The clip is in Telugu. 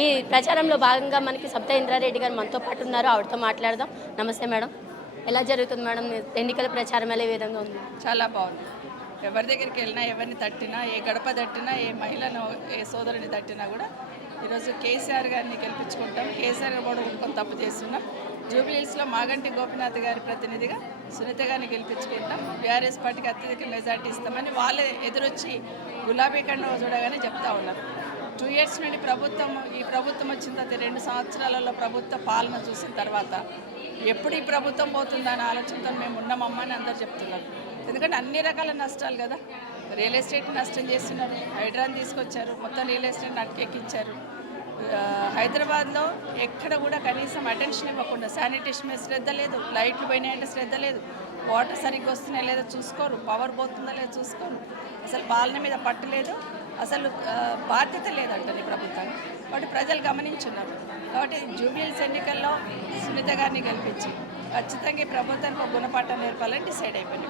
ఈ ప్రచారంలో భాగంగా మనకి సబితా ఇంద్రారెడ్డి గారు మనతో పాటు ఉన్నారు. ఆవిడతో మాట్లాడదాం. నమస్తే మేడం. ఎలా జరుగుతుంది మేడం ఎన్నికల ప్రచారం ఏ విధంగా ఉంది? చాలా బాగుంది. ఎవరి దగ్గరికి వెళ్ళినా, ఎవరిని తట్టినా, ఏ గడప తట్టినా, ఏ మహిళను, ఏ సోదరుని తట్టినా కూడా ఈరోజు కేసీఆర్ గారిని గెలిపించుకుంటాం. కేసీఆర్ కూడా కొంత తప్పు చేస్తున్నాం. జూబ్లీహిల్స్లో మాగంటి గోపినాథ్ గారి ప్రతినిధిగా సునీత గారిని గెలిపించుకుంటాం. బీఆర్ఎస్ పార్టీకి అత్యధిక మెజార్టీ ఇస్తామని వాళ్ళే ఎదురొచ్చి గులాబీ కండ చూడగానే చెప్తా ఉన్నారు. 2 years నుండి ఈ ప్రభుత్వం వచ్చిన తర్వాత 2 సంవత్సరాలలో ప్రభుత్వ పాలన చూసిన తర్వాత ఎప్పుడు ఈ ప్రభుత్వం పోతుందనే ఆలోచనతో మేము ఉన్నామమ్మా అని అందరు చెప్తున్నారు. ఎందుకంటే అన్ని రకాల నష్టాలు కదా. రియల్ ఎస్టేట్ నష్టం చేస్తున్నారు, హైడ్రాని తీసుకొచ్చారు, మొత్తం రియల్ ఎస్టేట్ అటకెక్కించారు. హైదరాబాద్లో ఎక్కడ కూడా కనీసం అటెన్షన్ ఇవ్వకుండా శానిటేషన్ మీద శ్రద్ధ లేదు, లైట్లు పోయినాయంటే శ్రద్ధ లేదు, వాటర్ సరిగ్గా వస్తున్నాయా లేదా చూసుకోరు, పవర్ పోతుందా లేదా చూసుకోరు, అసలు పాలన మీద పట్టు లేదు, అసలు బాధ్యత లేదంటని ప్రభుత్వాన్ని. కాబట్టి ప్రజలు గమనించున్నారు. కాబట్టి జూబ్లీహిల్స్ ఎన్నికల్లో సునీత గారిని గెలిపించి ఖచ్చితంగా ఈ ప్రభుత్వానికి ఒక గుణపాఠం నేర్పాలని డిసైడ్ అయిపోయింది.